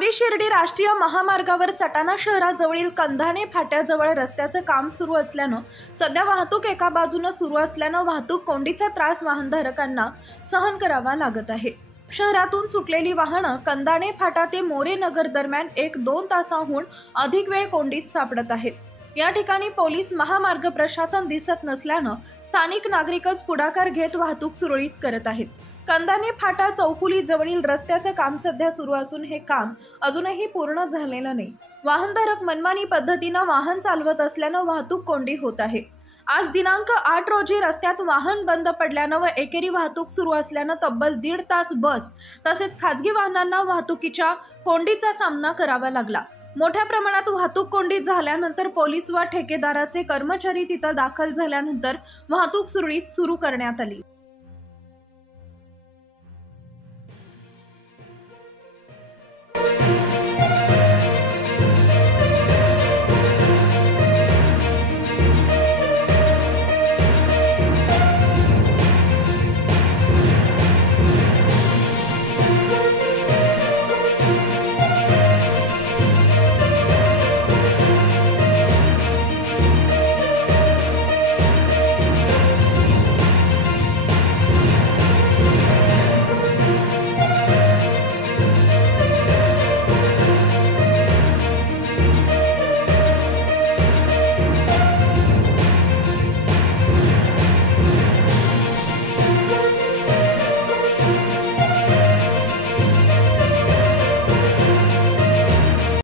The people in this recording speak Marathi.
साक्री शिर्डी राष्ट्रीय महामार्गावर सटाणा शहराजवळील कंधाणे फाट्याजवळ रस्त्याचं काम सुरू असल्यानं सध्या वाहतूक एका बाजूने सुरू असल्यानं वाहतूक कोंडीचा त्रास वाहनधारकांना सहन करावा लागत आहे। शहरातून सुटलेली वाहनं कंधाणे फाटा ते मोरे नगर दरम्यान 1-2 तासांहून अधिक वेळ कोंडीत सापडत आहेत। या ठिकाणी पोलीस महामार्ग प्रशासन दिसत नसल्यानं स्थानिक नागरिकच पुढाकार घेत वाहतूक सुरळीत करत आहेत। कंधाणे फाटा चौफुली जवळील रस्त्याचे काम सध्या सुरू असून हे काम अजूनही पूर्ण झालेलं नाही। वाहनधारक मनमानी पद्धतीने वाहन चालवत असल्यानं वाहतूक कोंडी होत आहे। आज दिनांक 8 रोजी रस्त्यात वाहन बंद पडल्यानं व एकेरी वाहतूक सुरू असल्यानं तब्बल 1.5 तास बस तसेच खाजगी वाहनांना वाहतुकीच्या कोंडीचा सामना करावा लागला। मोठ्या प्रमाणात वाहतूक कोंडीत झाल्यानंतर पोलीस व ठेकेदाराचे कर्मचारी तिथं दाखल झाल्यानंतर वाहतूक सुरळीत सुरू करण्यात आली।